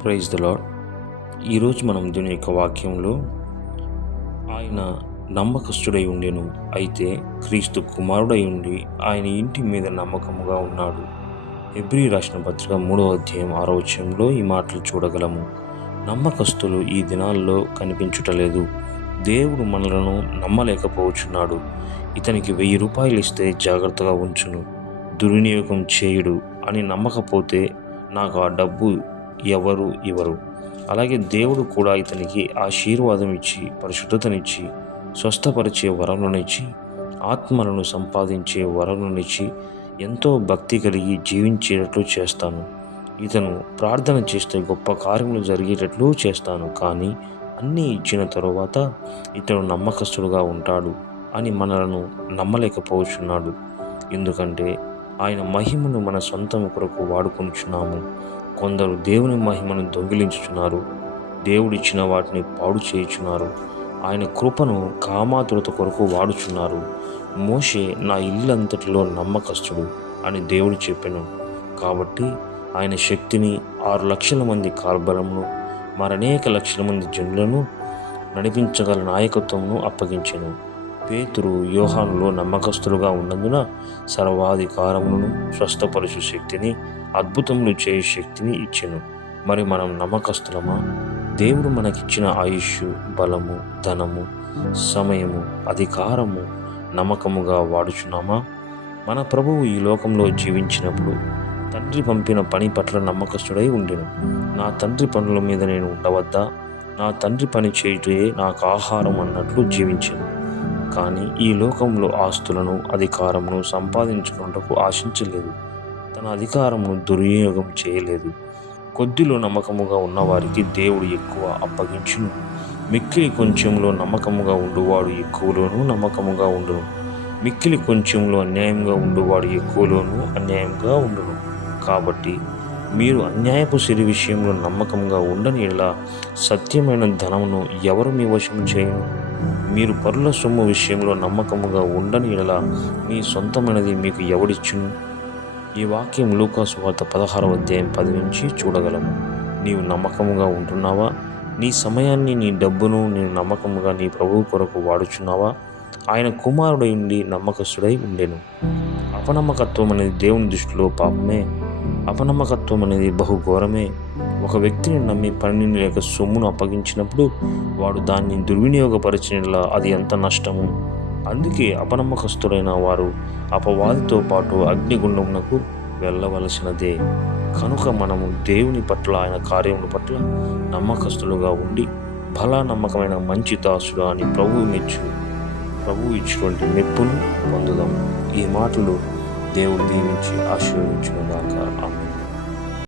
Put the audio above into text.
Praise the lord. ఈరోజు మనం దీని యొక్క వాక్యంలో ఆయన నమ్మకస్తుడై ఉండెను, అయితే క్రీస్తు కుమారుడై ఉండి ఆయన ఇంటి మీద నమ్మకముగా ఉన్నాడు. హెబ్రీ రాసిన పత్రిక 3వ అధ్యాయం 6వ వచనంలో ఈ మాటలు చూడగలము. నమ్మకస్తులు ఈ దినాల్లో కనిపించుటలేదు. దేవుడు మనలను నమ్మలేకపోవచ్చున్నాడు. ఇతనికి 1000 రూపాయలు ఇస్తే జాగ్రత్తగా ఉంచును, దుర్వినియోగం చేయుడు అని నమ్మకపోతే నాకు ఆ డబ్బు ఎవరు ఇవ్వరు. అలాగే దేవుడు కూడా ఇతనికి ఆశీర్వాదం ఇచ్చి, పరిశుద్ధతనిచ్చి, స్వస్థపరిచే వరములనిచ్చి, ఆత్మలను సంపాదించే వరములనిచ్చి, ఎంతో భక్తి కలిగి జీవించేటట్లు చేస్తాను. ఇతను ప్రార్థన చేస్తే గొప్ప కార్యములు జరిగేటట్లు చేస్తాను. కానీ అన్నీ ఇచ్చిన తరువాత ఇతడు నమ్మకస్తుడుగా ఉంటాడు అని మనలను నమ్మలేకపోవచ్చున్నాడు. ఎందుకంటే ఆయన మహిమను మన సొంతము కొరకు వాడుకొనుచున్నాము. కొందరు దేవుని మహిమను దొంగిలించుచున్నారు, దేవుడిచ్చిన వాటిని పాడు చేయుచున్నారు, ఆయన కృపను కామాతురత కొరకు వాడుచున్నారు. మోషే నా ఇల్లంతటిలో నమ్మకస్తుడు అని దేవుడు చెప్పెను. కాబట్టి ఆయన శక్తిని 6 లక్షల మంది కాల్బలమును మరనేక లక్షల మంది జనులను నడిపించగల నాయకత్వమును అప్పగించెను. పేతురు యోహానులో నమ్మకస్తులుగా ఉన్నందున సర్వాధికారములను, స్వస్థపరచు శక్తిని, అద్భుతములు చేయు శక్తిని ఇచ్చెను. మరి మనం నమ్మకస్తులమా? దేవుడు మనకిచ్చిన ఆయుష్, బలము, ధనము, సమయము, అధికారము నమ్మకముగా వాడుచున్నామా? మన ప్రభువు ఈ లోకంలో జీవించినప్పుడు తండ్రి పంపిన పని పట్ల నమ్మకస్తుడై ఉండెను. నా తండ్రి పనుల మీద నేను ఉండవద్దా? నా తండ్రి పని చేయుటే నాకు ఆహారం అన్నట్లు జీవించెను. కానీ ఈ లోకంలో ఆస్తులను, అధికారమును సంపాదించుకున్నటకు ఆశించలేదు. తన అధికారమును దుర్వినియోగం చేయలేదు. కొద్దిలో నమ్మకముగా ఉన్నవారికి దేవుడు ఎక్కువ అప్పగించును. మిక్కిలి కొంచెంలో నమ్మకముగా ఉండువాడు ఎక్కువలోనూ నమ్మకముగా ఉండును. మిక్కిలి కొంచెంలో అన్యాయంగా ఉండువాడు ఎక్కువలోనూ అన్యాయంగా ఉండును. కాబట్టి మీరు అన్యాయపు సిరి విషయంలో నమ్మకంగా ఉండని యెడల సత్యమైన ధనమును ఎవరు మీ వశము చేయును? మీరు పరుల సొమ్ము విషయంలో నమ్మకముగా ఉండని యెడల మీ సొంతమైనది మీకు ఎవడిచ్చును? ఈ వాక్యం లూకా సువార్త 16వ అధ్యాయం 10 నుంచి చూడగలము. నీవు నమ్మకముగా ఉంటున్నావా? నీ సమయాన్ని, నీ డబ్బును నేను నమ్మకముగా నీ ప్రభువు కొరకు వాడుచున్నావా? ఆయన కుమారుడై ఉండి నమ్మకస్తుడై ఉండెను. అపనమ్మకత్వం అనేది దేవుని దృష్టిలో పాపమే. అపనమ్మకత్వం అనేది బహుఘోరమే. ఒక వ్యక్తిని నమ్మి పనిని లేక సొమ్మును అప్పగించినప్పుడు వాడు దాన్ని దుర్వినియోగపరిచినలా అది ఎంత నష్టము. అందుకే అపనమ్మకస్తుడైన వారు అపవాదితో పాటు అగ్నిగుండమునకు వెళ్ళవలసినదే. కనుక మనము దేవుని పట్ల, ఆయన కార్యముల పట్ల నమ్మకస్తులుగా ఉండి నమ్మకమైన మంచి దాసుడు అని ప్రభువు ఇచ్చినటువంటి మెప్పును పొందుదాం. ఈ మాటలు దేవుడు దీవించి ఆశీర్వదించును గాక. ఆమేన్.